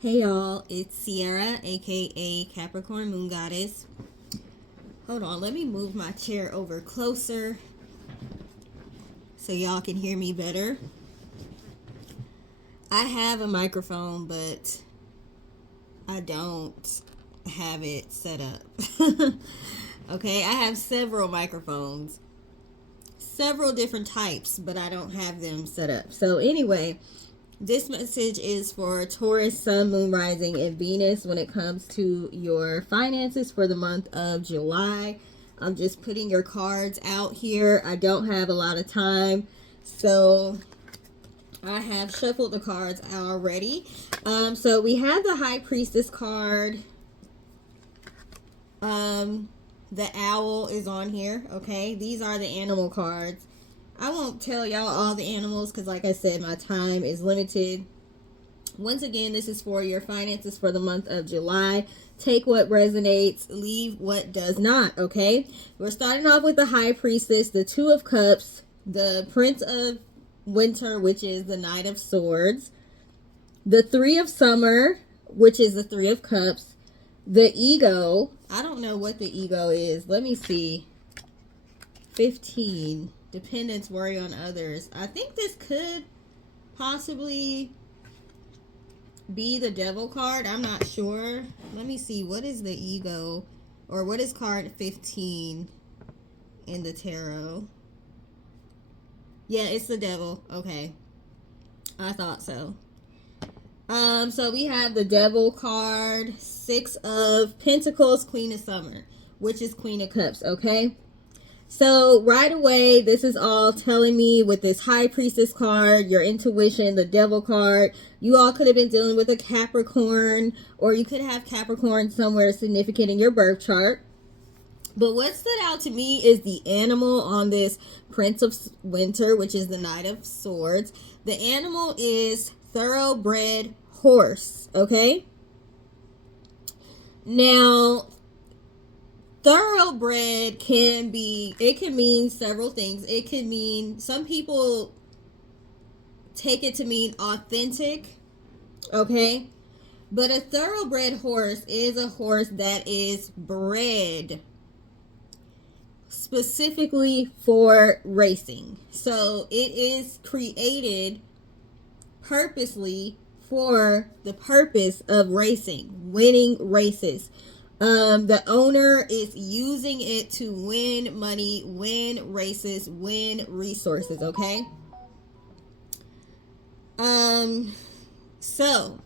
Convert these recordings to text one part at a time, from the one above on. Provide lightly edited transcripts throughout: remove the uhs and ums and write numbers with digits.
Hey y'all, it's Sierra, aka Capricorn Moon Goddess. Hold on, let me move my chair over closer so y'all can hear me better. I have a microphone, but I don't have it set up. Okay, I have several microphones, several different types, but I don't have them set up. So, anyway, this message is for Taurus, Sun, Moon, Rising, and Venus when it comes to your finances for the month of July. I'm just putting your cards out here. I don't have a lot of time, so I have shuffled the cards already. So we have the High Priestess card. The owl is on here. Okay, these are the animal cards. I won't tell y'all all the animals because, like I said, my time is limited. Once again, this is for your finances for the month of July. Take what resonates, leave what does not, okay? We're starting off with the High Priestess, the Two of Cups, the Prince of Winter, which is the Knight of Swords, the Three of Summer, which is the Three of Cups, the Ego. I don't know what the Ego is. Let me see. 15. Dependence, worry on others. I think this could possibly be the Devil card. I'm not sure. Let me see. What is the Ego? Or what is card 15 in the tarot? Yeah, it's the Devil. Okay. I thought so. So we have the Devil card, Six of Pentacles, Queen of Summer, which is Queen of Cups, okay? So right away, this is all telling me with this High Priestess card, your intuition, the Devil card, you all could have been dealing with a Capricorn, or you could have Capricorn somewhere significant in your birth chart. But what stood out to me is the animal on this Prince of Winter, which is the Knight of Swords. The animal is thoroughbred horse, okay? Now, thoroughbred can mean several things. It can mean, some people take it to mean authentic, okay? But a thoroughbred horse is a horse that is bred specifically for racing. So it is created purposely for the purpose of racing, winning races. The owner is using it to win money, win races, win resources, okay? So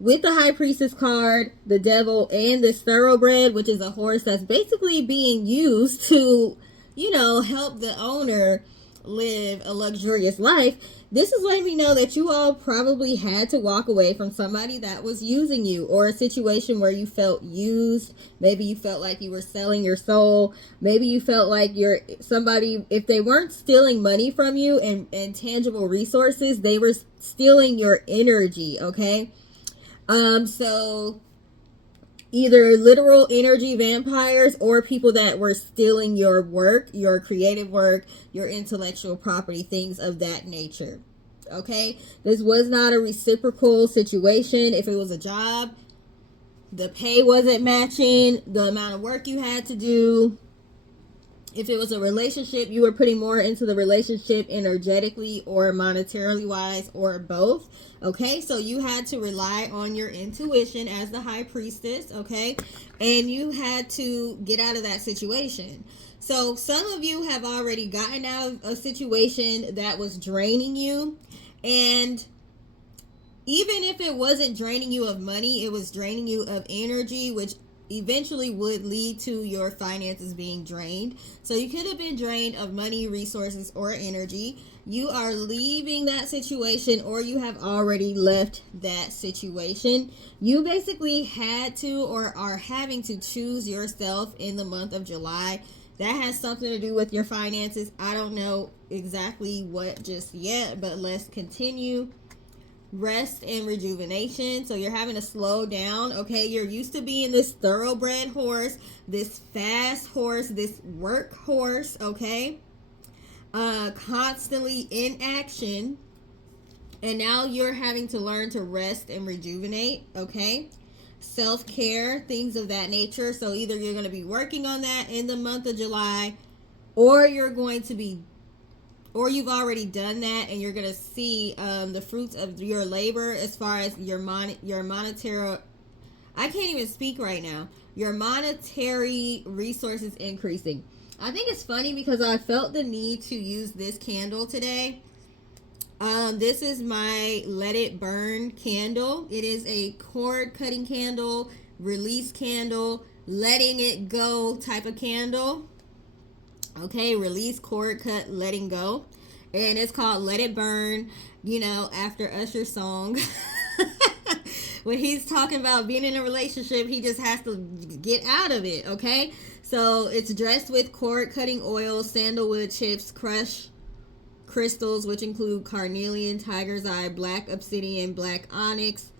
with the High Priestess card, the Devil, and this thoroughbred, which is a horse that's basically being used to, help the owner live a luxurious life, this is letting me know that you all probably had to walk away from somebody that was using you, or a situation where you felt used. Maybe you felt like you were selling your soul. Maybe you felt like somebody, if they weren't stealing money from you and tangible resources, they were stealing your energy, okay? So either literal energy vampires or people that were stealing your work, your creative work, your intellectual property, things of that nature. Okay? This was not a reciprocal situation. If it was a job, the pay wasn't matching the amount of work you had to do. If it was a relationship, you were putting more into the relationship energetically or monetarily wise, or both. Okay, so you had to rely on your intuition as the High Priestess, okay? And you had to get out of that situation. So some of you have already gotten out of a situation that was draining you. And even if it wasn't draining you of money, it was draining you of energy, which eventually would lead to your finances being drained. So you could have been drained of money, resources, or energy. You are leaving that situation, or you have already left that situation. You basically had to, or are having to, choose yourself in the month of July. That has something to do with your finances. I don't know exactly what just yet, but let's continue. Rest and rejuvenation. So you're having to slow down, okay? You're used to being this thoroughbred horse, this fast horse, this work horse, okay? Constantly in action. And now you're having to learn to rest and rejuvenate, okay? Self-care, things of that nature. So either you're going to be working on that in the month of July, or you're going to be, or you've already done that, and you're going to see the fruits of your labor as far as your monetary, I can't even speak right now, your monetary resources increasing. I think it's funny because I felt the need to use this candle today. This is my Let It Burn candle. It is a cord cutting candle, release candle, letting it go type of candle. Okay, release, cord cut, letting go. And it's called Let It Burn, you know, after Usher's song. When he's talking about being in a relationship, he just has to get out of it, okay? So it's dressed with cord cutting oil, sandalwood chips, crushed crystals, which include carnelian, tiger's eye, black obsidian, black onyx,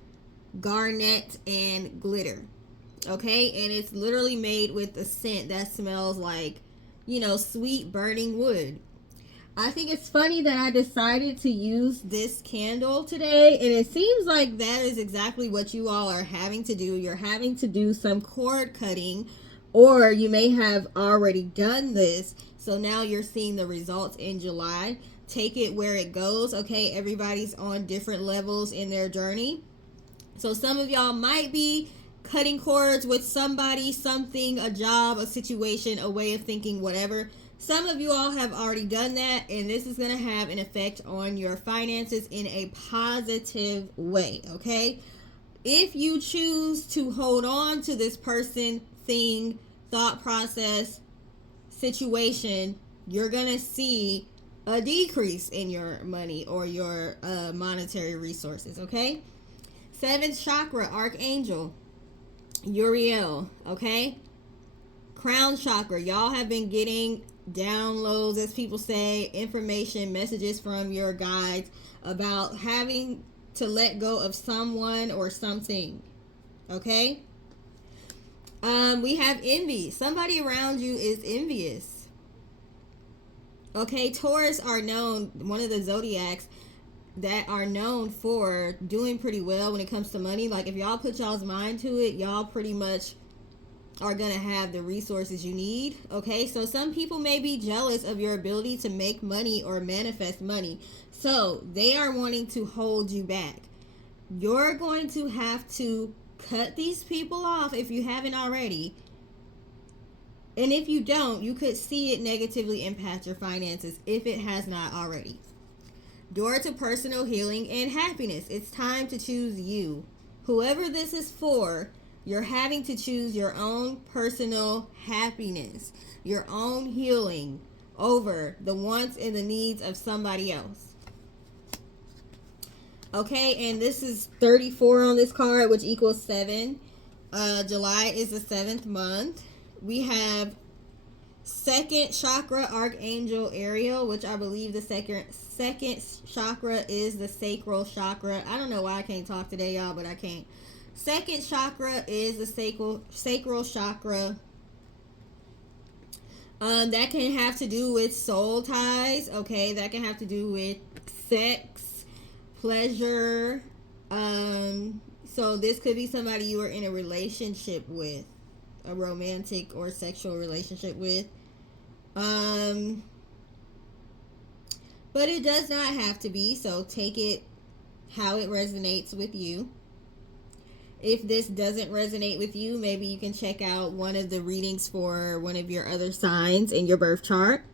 garnet, and glitter. Okay, and it's literally made with a scent that smells like, you know, sweet burning wood. I think it's funny that I decided to use this candle today, and it seems like that is exactly what you all are having to do. You're having to do some cord cutting, or you may have already done this, so now you're seeing the results in July. Take it where it goes, okay? Everybody's on different levels in their journey. So some of y'all might be cutting cords with somebody, something, a job, a situation, a way of thinking, whatever. Some of you all have already done that, and this is going to have an effect on your finances in a positive way, okay? If you choose to hold on to this person, thing, thought process, situation, you're going to see a decrease in your money or your monetary resources, okay? Seventh chakra, Archangel Uriel, okay? Crown chakra, y'all have been getting downloads, as people say, information, messages from your guides about having to let go of someone or something, okay? We have envy. Somebody around you is envious. Okay, Taurus are known, one of the zodiacs that are known for doing pretty well when it comes to money. Like, if y'all put y'all's mind to it, y'all pretty much are going to have the resources you need. Okay, so some people may be jealous of your ability to make money or manifest money. So they are wanting to hold you back. You're going to have to cut these people off if you haven't already. And if you don't, you could see it negatively impact your finances if it has not already. Door to personal healing and happiness. It's time to choose you. Whoever this is for, you're having to choose your own personal happiness, your own healing over the wants and the needs of somebody else. Okay, and this is 34 on this card, which equals 7. July is the 7th month. We have second chakra, Archangel Ariel, which I believe the second chakra is the sacral chakra. I don't know why I can't talk today, y'all, but I can't. Second chakra is the sacral chakra. That can have to do with soul ties. Okay, that can have to do with sex, pleasure. So this could be somebody you are in a relationship with, a romantic or sexual relationship with. But it does not have to be, so take it how it resonates with you. If this doesn't resonate with you, maybe you can check out one of the readings for one of your other signs in your birth chart.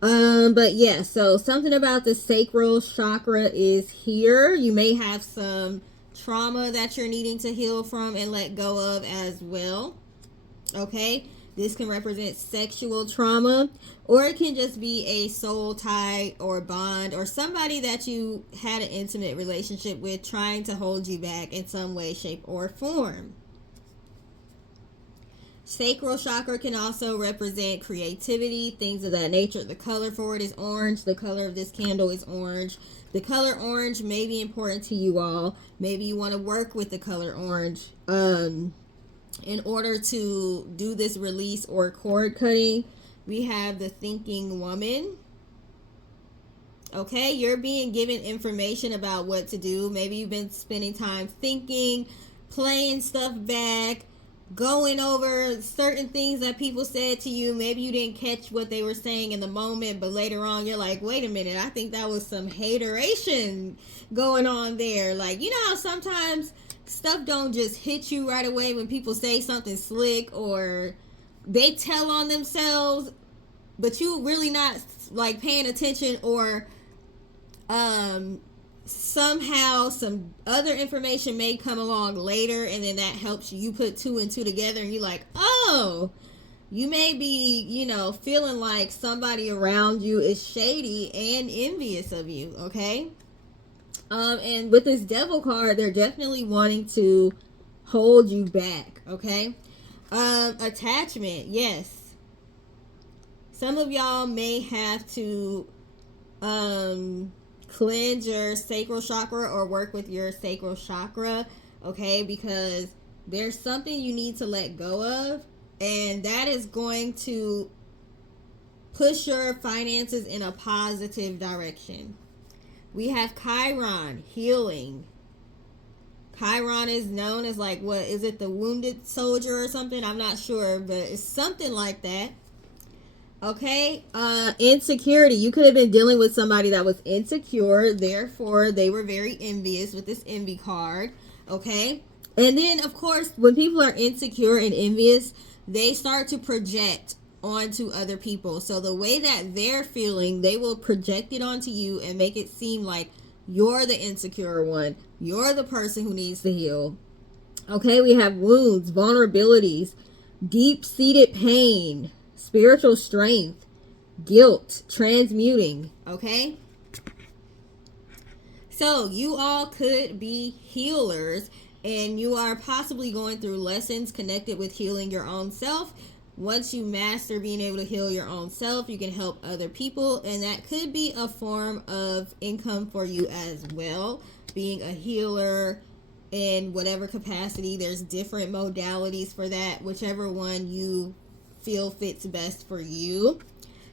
But yeah, so something about the sacral chakra is here. You may have some trauma that you're needing to heal from and let go of as well. Okay, this can represent sexual trauma, or it can just be a soul tie or bond, or somebody that you had an intimate relationship with trying to hold you back in some way, shape, or form. Sacral chakra can also represent creativity, things of that nature. The color for it is orange. The color of this candle is orange. The color orange may be important to you all. Maybe you want to work with the color orange in order to do this release or cord cutting. We have the thinking woman. Okay, you're being given information about what to do. Maybe you've been spending time thinking, playing stuff back, going over certain things that people said to you. Maybe you didn't catch what they were saying in the moment, but later on you're like, wait a minute, I think that was some hateration going on there. Like, you know how sometimes stuff don't just hit you right away when people say something slick or they tell on themselves, but you really not like paying attention, or somehow some other information may come along later, and then that helps you put two and two together, and you're like, oh, you may be, you know, feeling like somebody around you is shady and envious of you. Okay. And with this devil card, they're definitely wanting to hold you back. Okay. Attachment, yes. Some of y'all may have to cleanse your sacral chakra or work with your sacral chakra, okay? Because there's something you need to let go of, and that is going to push your finances in a positive direction. We have Chiron, healing. Chiron is known as, like, what is it, the wounded soldier or something? I'm not sure, but it's something like that. Okay, insecurity. You could have been dealing with somebody that was insecure, therefore they were very envious with this envy card. Okay, and then of course when people are insecure and envious, they start to project onto other people. So the way that they're feeling, they will project it onto you and make it seem like you're the insecure one, you're the person who needs to heal. Okay, we have wounds, vulnerabilities, deep-seated pain, spiritual strength, guilt, transmuting. Okay, so you all could be healers, and you are possibly going through lessons connected with healing your own self. Once you master being able to heal your own self, you can help other people, and that could be a form of income for you as well, being a healer in whatever capacity. There's different modalities for that, whichever one you feel fits best for you.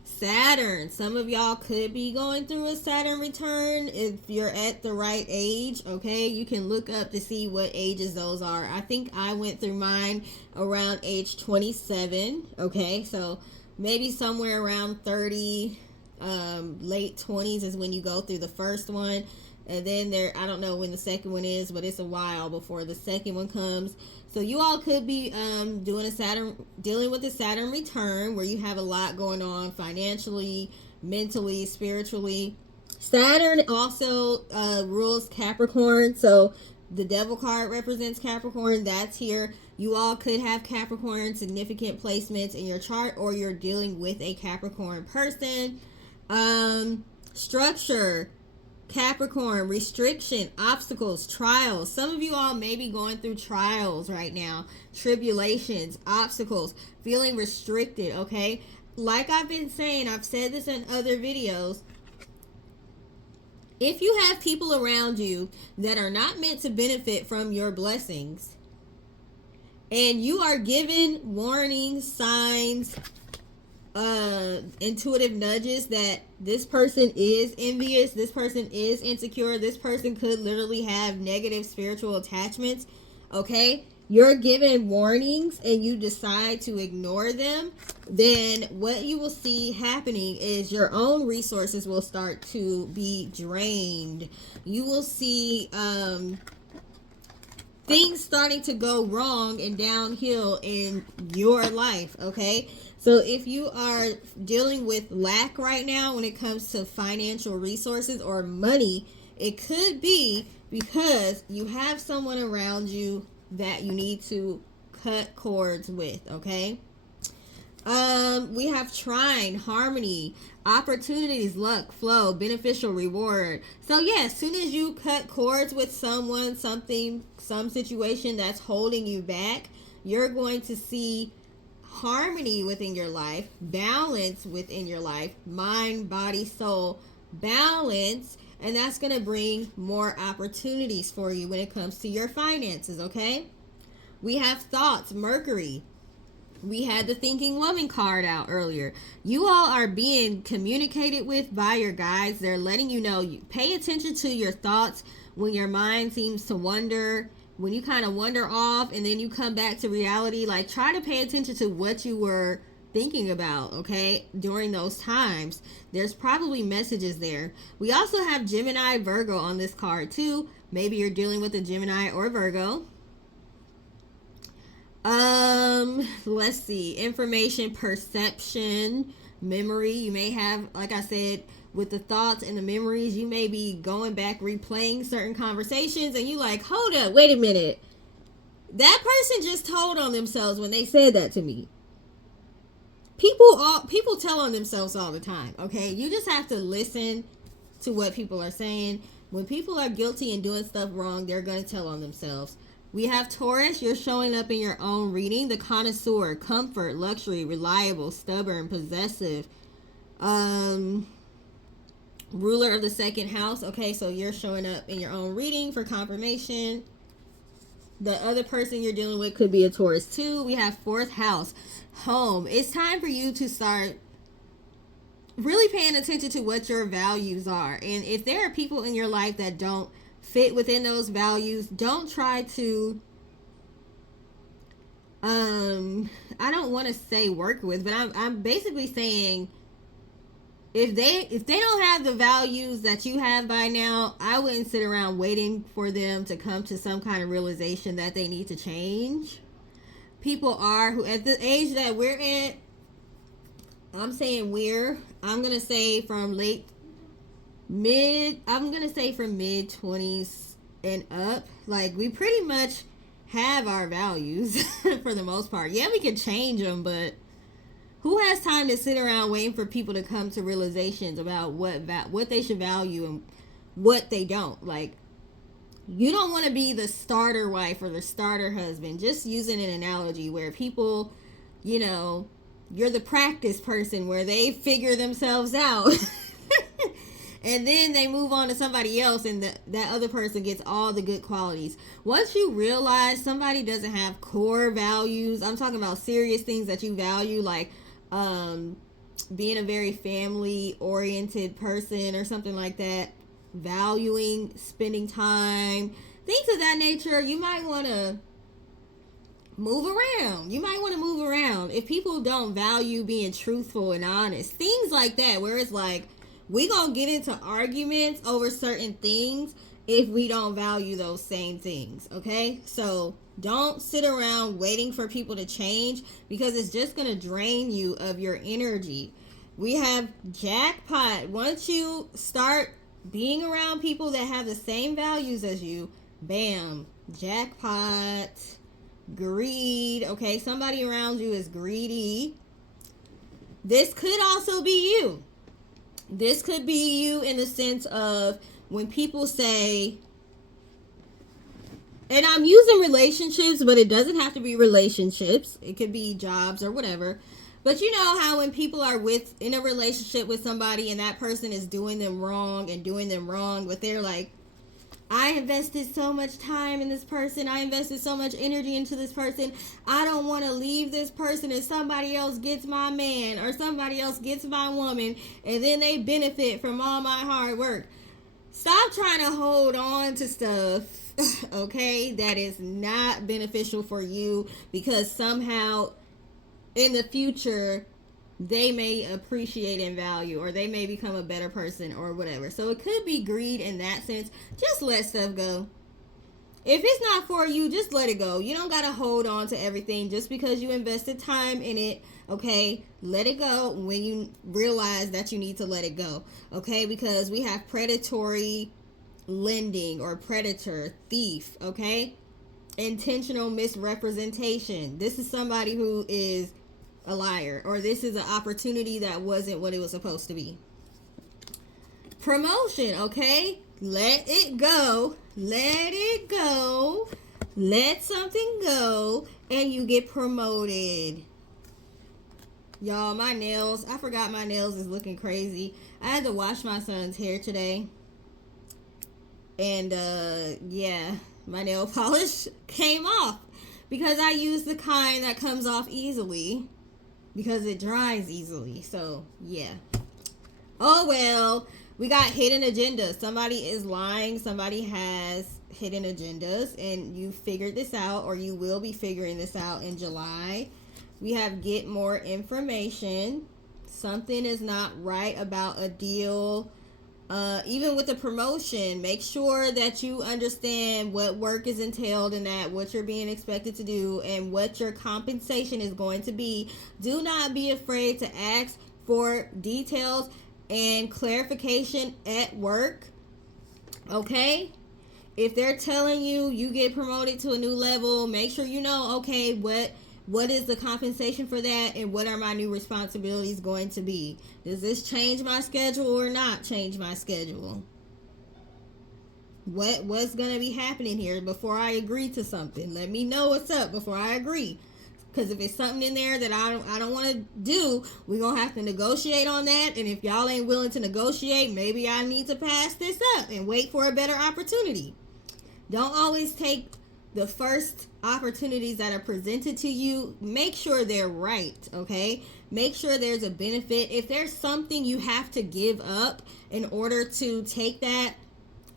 Saturn, some of y'all could be going through a Saturn return if you're at the right age. Okay, you can look up to see what ages those are. I think I went through mine around age 27. Okay, so maybe somewhere around 30, late 20s is when you go through the first one, and then I don't know when the second one is, but it's a while before the second one comes. So you all could be dealing with a Saturn return, where you have a lot going on financially, mentally, spiritually. Saturn also rules Capricorn, so the devil card represents Capricorn. That's here. You all could have Capricorn significant placements in your chart, or you're dealing with a Capricorn person. Structure, Capricorn, restriction, obstacles, trials. Some of you all may be going through trials right now, tribulations, obstacles, feeling restricted. Okay, like I've been saying, I've said this in other videos, if you have people around you that are not meant to benefit from your blessings, and you are given warnings, signs, intuitive nudges that this person is envious, this person is insecure, this person could literally have negative spiritual attachments, okay, you're given warnings and you decide to ignore them, then what you will see happening is your own resources will start to be drained. You will see things starting to go wrong and downhill in your life. Okay, so if you are dealing with lack right now when it comes to financial resources or money, it could be because you have someone around you that you need to cut cords with. Okay, we have trine, harmony, opportunities, luck, flow, beneficial reward. So yeah, as soon as you cut cords with someone, something, some situation that's holding you back, you're going to see harmony within your life, balance within your life, mind, body, soul, balance, and that's going to bring more opportunities for you when it comes to your finances. Okay, we have thoughts, Mercury. We had the thinking woman card out earlier. You all are being communicated with by your guides. They're letting you know, you pay attention to your thoughts when your mind seems to wander, when you kind of wander off and then you come back to reality. Like, try to pay attention to what you were thinking about, okay, during those times. There's probably messages there. We also have Gemini, Virgo on this card too. Maybe you're dealing with a Gemini or Virgo. Let's see. Information, perception, memory. You may have, like I said, with the thoughts and the memories, you may be going back, replaying certain conversations, and you like, hold up, wait a minute. That person just told on themselves when they said that to me. People tell on themselves all the time, okay? You just have to listen to what people are saying. When people are guilty and doing stuff wrong, they're going to tell on themselves. We have Taurus. You're showing up in your own reading. The connoisseur, comfort, luxury, reliable, stubborn, possessive. Ruler of the second house. Okay, so you're showing up in your own reading for confirmation. The other person you're dealing with could be a Taurus too. We have fourth house, home. It's time for you to start really paying attention to what your values are. And if there are people in your life that don't fit within those values, don't try to I don't want to say work with, but I'm basically saying if they don't have the values that you have by now, I wouldn't sit around waiting for them to come to some kind of realization that they need to change. People are, who at the age that we're at, I'm gonna say from mid 20s and up. Like, we pretty much have our values for the most part. Yeah, we can change them, but who has time to sit around waiting for people to come to realizations about what they should value and what they don't? Like, you don't want to be the starter wife or the starter husband. Just using an analogy where people, you're the practice person where they figure themselves out. And then they move on to somebody else, and that other person gets all the good qualities. Once you realize somebody doesn't have core values, I'm talking about serious things that you value, like being a very family-oriented person or something like that, valuing spending time, things of that nature, you might want to move around. If people don't value being truthful and honest, things like that, where it's like, we gonna get into arguments over certain things if we don't value those same things, okay? So don't sit around waiting for people to change, because it's just gonna drain you of your energy. We have jackpot. Once you start being around people that have the same values as you, bam, jackpot. Greed. Okay, somebody around you is greedy. This could also be you. This could be you in the sense of when people say, and I'm using relationships, but it doesn't have to be relationships. It could be jobs or whatever. But you know how when people are in a relationship with somebody and that person is doing them wrong, but they're like, I invested so much time in this person. I invested so much energy into this person. I don't want to leave this person, and somebody else gets my man or somebody else gets my woman, and then they benefit from all my hard work. Stop trying to hold on to stuff, okay, that is not beneficial for you, because somehow in the future they may appreciate and value, or they may become a better person or whatever. So it could be greed in that sense. Just let stuff go. If it's not for you, just let it go. You don't got to hold on to everything just because you invested time in it, okay? Let it go when you realize that you need to let it go, okay? Because we have predatory lending or predator, thief, okay? Intentional misrepresentation. This is somebody who is a liar, or this is an opportunity that wasn't what it was supposed to be. Promotion, okay? Let it go. Let something go, and you get promoted. Y'all, my nails, I forgot my nails is looking crazy. I had to wash my son's hair today, and yeah, my nail polish came off. because I use the kind that comes off easily because it dries easily. So, yeah. Oh, well, we got hidden agendas. Somebody is lying. Somebody has hidden agendas, and you figured this out, or you will be figuring this out in July. We have get more information. Something is not right about a deal. Even with the promotion, make sure that you understand what work is entailed in that, what you're being expected to do, and what your compensation is going to be. Do not be afraid to ask for details and clarification at work. Okay? If they're telling you you get promoted to a new level, make sure you know, okay, what is the compensation for that, and what are my new responsibilities going to be? Does this change my schedule or not change my schedule? What's going to be happening here before I agree to something? Let me know what's up before I agree. Because if it's something in there that I don't want to do, we're going to have to negotiate on that. And if y'all ain't willing to negotiate, maybe I need to pass this up and wait for a better opportunity. Don't always take the first opportunities that are presented to you. Make sure they're right, okay? Make sure there's a benefit. If there's something you have to give up in order to take that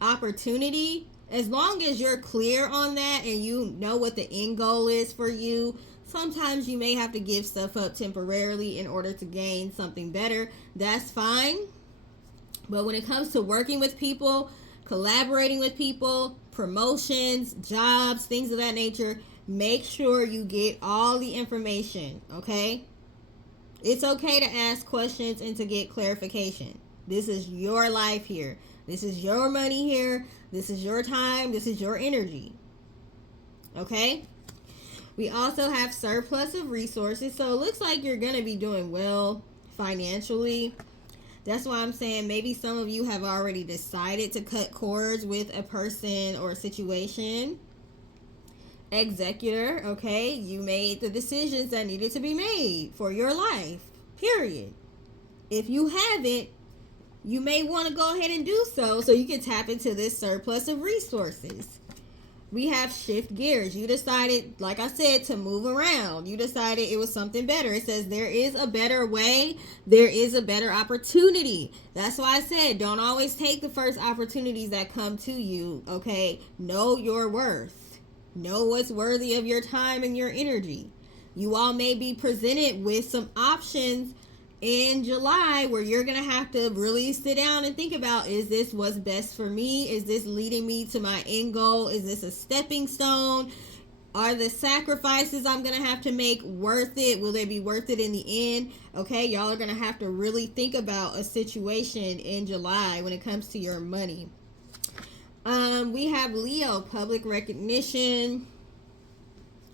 opportunity, as long as you're clear on that and you know what the end goal is for you, sometimes you may have to give stuff up temporarily in order to gain something better. That's fine. But when it comes to working with people, collaborating with people, promotions, jobs, things of that nature, make sure you get all the information, okay? It's okay to ask questions and to get clarification. This is your life here. This is your money here. This is your time. This is your energy. Okay? We also have surplus of resources. So it looks like you're going to be doing well financially. That's why I'm saying maybe some of you have already decided to cut cords with a person or a situation. Executor, okay? You made the decisions that needed to be made for your life, period. If you haven't, you may want to go ahead and do so you can tap into this surplus of resources. We have shift gears. You decided, like I said, to move around. You decided it was something better. It says there is a better way. There is a better opportunity. That's why I said don't always take the first opportunities that come to you, okay? Know your worth. Know what's worthy of your time and your energy. You all may be presented with some options in July where you're going to have to really sit down and think about, is this what's best for me? Is this leading me to my end goal? Is this a stepping stone? Are the sacrifices I'm going to have to make worth it? Will they be worth it in the end? Okay, y'all are going to have to really think about a situation in July when it comes to your money. We have Leo, public recognition.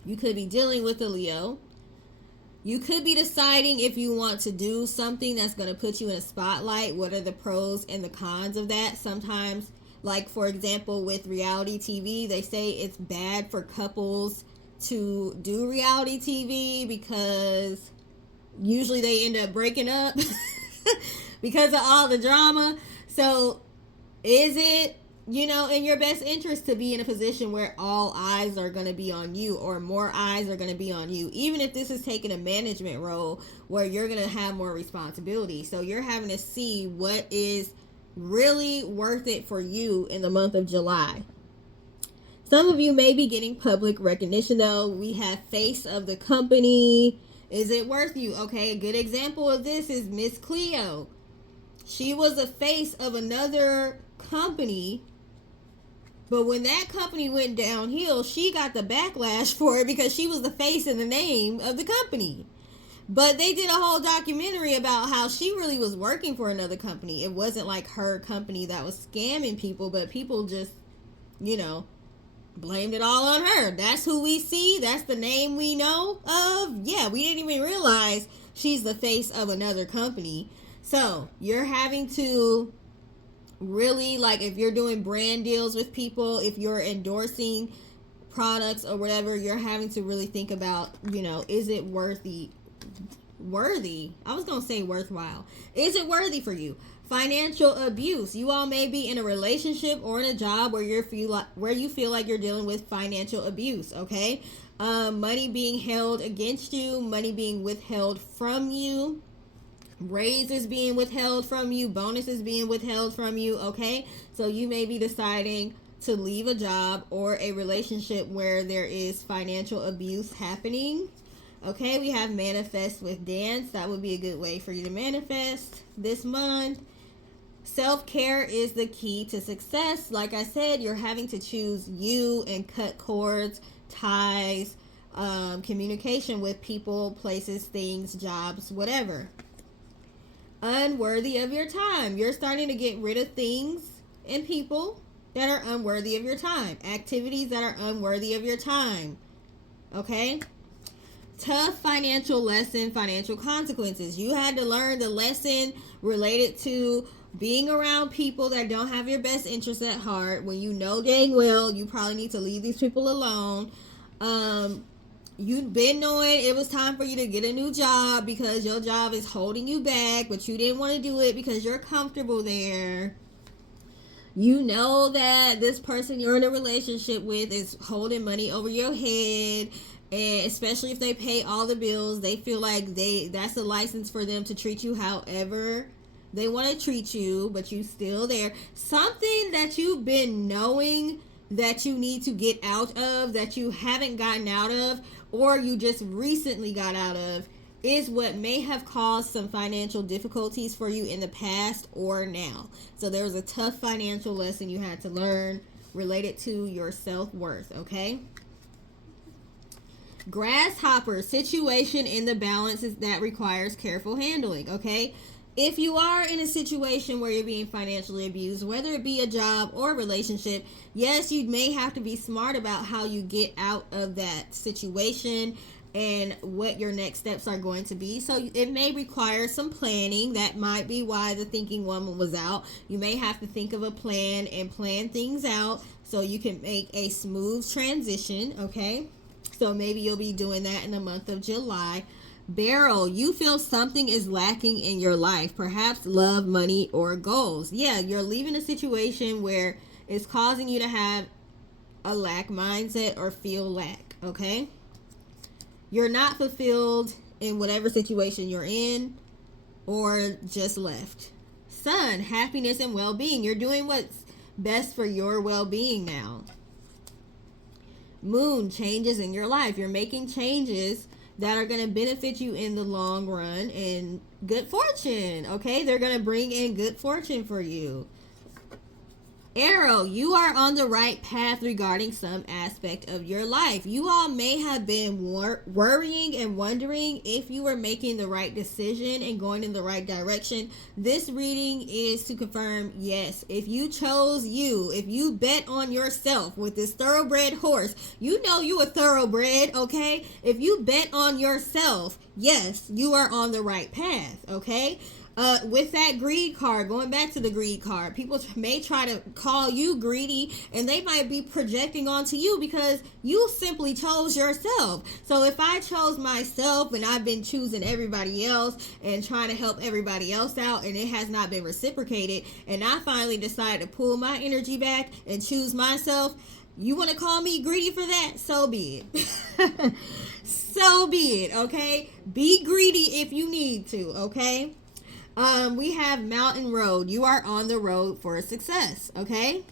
You could be dealing with a Leo. You could be deciding if you want to do something that's going to put you in a spotlight. What are the pros and the cons of that? Sometimes, like for example, with reality TV, they say it's bad for couples to do reality TV because usually they end up breaking up because of all the drama. So is it, in your best interest to be in a position where all eyes are going to be on you, or more eyes are going to be on you, even if this is taking a management role where you're going to have more responsibility? So you're having to see what is really worth it for you in the month of July. Some of you may be getting public recognition though. We have face of the company. Is it worth you? Okay, a good example of this is Miss Cleo. She was a face of another company, but when that company went downhill, she got the backlash for it because she was the face and the name of the company. But they did a whole documentary about how she really was working for another company. It wasn't like her company that was scamming people, but people just, blamed it all on her. That's who we see. That's the name we know of. Yeah, we didn't even realize she's the face of another company. So you're having to really, like, if you're doing brand deals with people, if you're endorsing products or whatever, you're having to really think about, is it worthy? worthy? I was going to say worthwhile. Is it worthy for you? Financial abuse. You all may be in a relationship or in a job where you feel like you're dealing with financial abuse, okay? Money being held against you, money being withheld from you, raises being withheld from you, bonuses being withheld from you, okay? So you may be deciding to leave a job or a relationship where there is financial abuse happening. Okay, we have manifest with dance. That would be a good way for you to manifest this month. Self-care is the key to success. Like I said, you're having to choose you and cut cords, ties, communication with people, places, things, jobs, whatever. Unworthy of your time. You're starting to get rid of things and people that are unworthy of your time. Activities that are unworthy of your time. Okay? Tough financial lesson, financial consequences. You had to learn the lesson related to being around people that don't have your best interests at heart, when you know dang well you probably need to leave these people alone. You've been knowing it was time for you to get a new job because your job is holding you back, but you didn't want to do it because you're comfortable there. You know that this person you're in a relationship with is holding money over your head, and especially if they pay all the bills, they feel like that's a license for them to treat you however they want to treat you, but you still there. Something that you've been knowing that you need to get out of, that you haven't gotten out of, or you just recently got out of, is what may have caused some financial difficulties for you in the past or now. So there was a tough financial lesson you had to learn related to your self-worth, okay? Grasshopper, situation in the balance that requires careful handling, okay? If you are in a situation where you're being financially abused, whether it be a job or a relationship, yes, you may have to be smart about how you get out of that situation and what your next steps are going to be. So it may require some planning. That might be why the thinking woman was out. You may have to think of a plan and plan things out so you can make a smooth transition, okay? So maybe you'll be doing that in the month of July. Barrel, you feel something is lacking in your life, perhaps love, money, or goals. Yeah, you're leaving a situation where it's causing you to have a lack mindset or feel lack, okay? You're not fulfilled in whatever situation you're in or just left. Sun, happiness and well-being. You're doing what's best for your well-being now. Moon, changes in your life. You're making changes that are going to benefit you in the long run, and good fortune, okay? They're going to bring in good fortune for you. Arrow, you are on the right path regarding some aspect of your life. You all may have been worrying and wondering if you were making the right decision and going in the right direction. This reading is to confirm, yes, if you chose you, if you bet on yourself with this thoroughbred horse, you know you a thoroughbred, okay? If you bet on yourself, yes, you are on the right path, okay? With that greed card, going back to the greed card, people may try to call you greedy, and they might be projecting onto you because you simply chose yourself. So if I chose myself and I've been choosing everybody else and trying to help everybody else out, and it has not been reciprocated, and I finally decided to pull my energy back and choose myself, you want to call me greedy for that? So be it. So be it, okay? Be greedy if you need to, okay? We have Mountain Road. You are on the road for success, okay?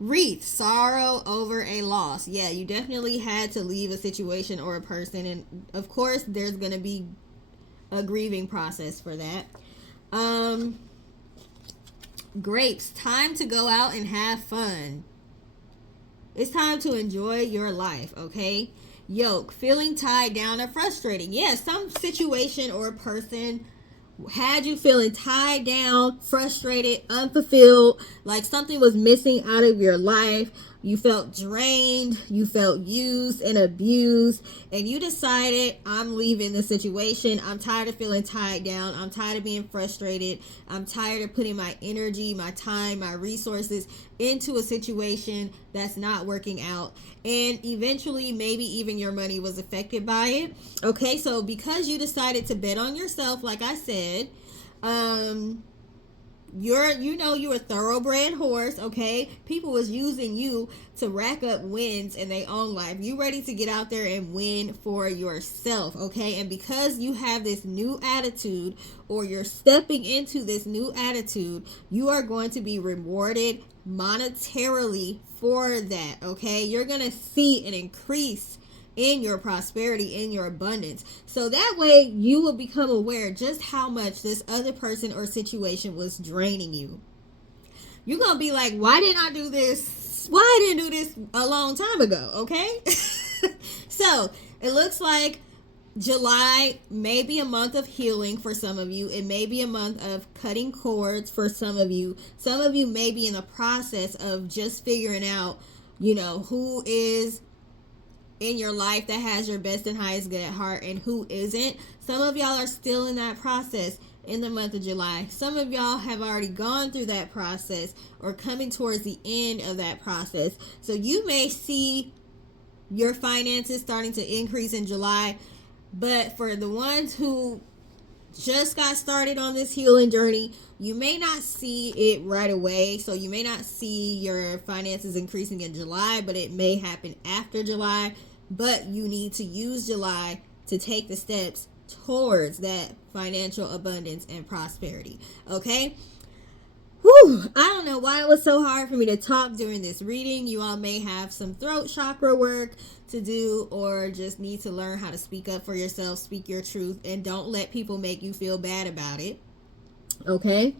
Wreath, sorrow over a loss. Yeah, you definitely had to leave a situation or a person, and of course there's going to be a grieving process for that. Grapes, time to go out and have fun. It's time to enjoy your life, okay? Yoke, feeling tied down or frustrated. Yeah, some situation or person had you feeling tied down, frustrated, unfulfilled, like something was missing out of your life. You felt drained, you felt used and abused, and you decided, I'm leaving the situation. I'm tired of feeling tied down. I'm tired of being frustrated. I'm tired of putting my energy, my time, my resources into a situation that's not working out. And eventually, maybe even your money was affected by it. Okay, so because you decided to bet on yourself, like I said, you're a thoroughbred horse. Okay, people was using you to rack up wins in their own life. You ready to get out there and win for yourself. Okay, and because you have this new attitude, or you're stepping into this new attitude, you are going to be rewarded monetarily for that. Okay, you're gonna see an increase in your prosperity, in your abundance. So that way you will become aware just how much this other person or situation was draining you. You're going to be like, why didn't I do this? Why I didn't do this a long time ago? Okay. So it looks like July may be a month of healing for some of you. It may be a month of cutting cords for some of you. Some of you may be in the process of just figuring out, who is in your life that has your best and highest good at heart and who isn't. Some of y'all are still in that process in the month of July. Some of y'all have already gone through that process or coming towards the end of that process. So you may see your finances starting to increase in July, but for the ones who just got started on this healing journey, you may not see it right away. So you may not see your finances increasing in July, but it may happen after July. But you need to use July to take the steps towards that financial abundance and prosperity. Okay? Whew, I don't know why it was so hard for me to talk during this reading. You all may have some throat chakra work to do, or just need to learn how to speak up for yourself, speak your truth, and don't let people make you feel bad about it. Okay?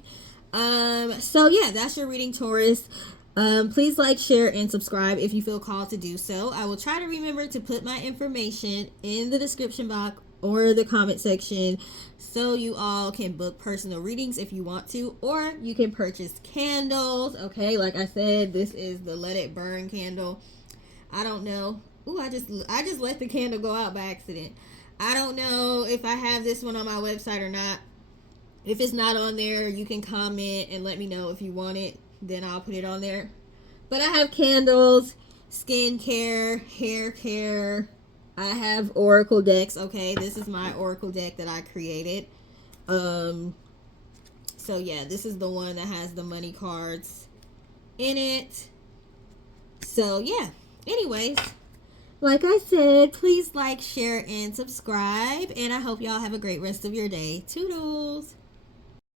So yeah, that's your reading, Taurus. Please like, share, and subscribe if you feel called to do so. I will try to remember to put my information in the description box or the comment section so you all can book personal readings if you want to, or you can purchase candles. Okay, like I said, this is the Let It Burn candle. I don't know. Ooh, I just let the candle go out by accident. I don't know if I have this one on my website or not. If it's not on there, you can comment and let me know if you want it. Then I'll put it on there. But I have candles, skincare, hair care. I have oracle decks. Okay, this is my oracle deck that I created. So yeah, this is the one that has the money cards in it. So yeah, anyways, like I said, please like, share, and subscribe. And I hope y'all have a great rest of your day. Toodles.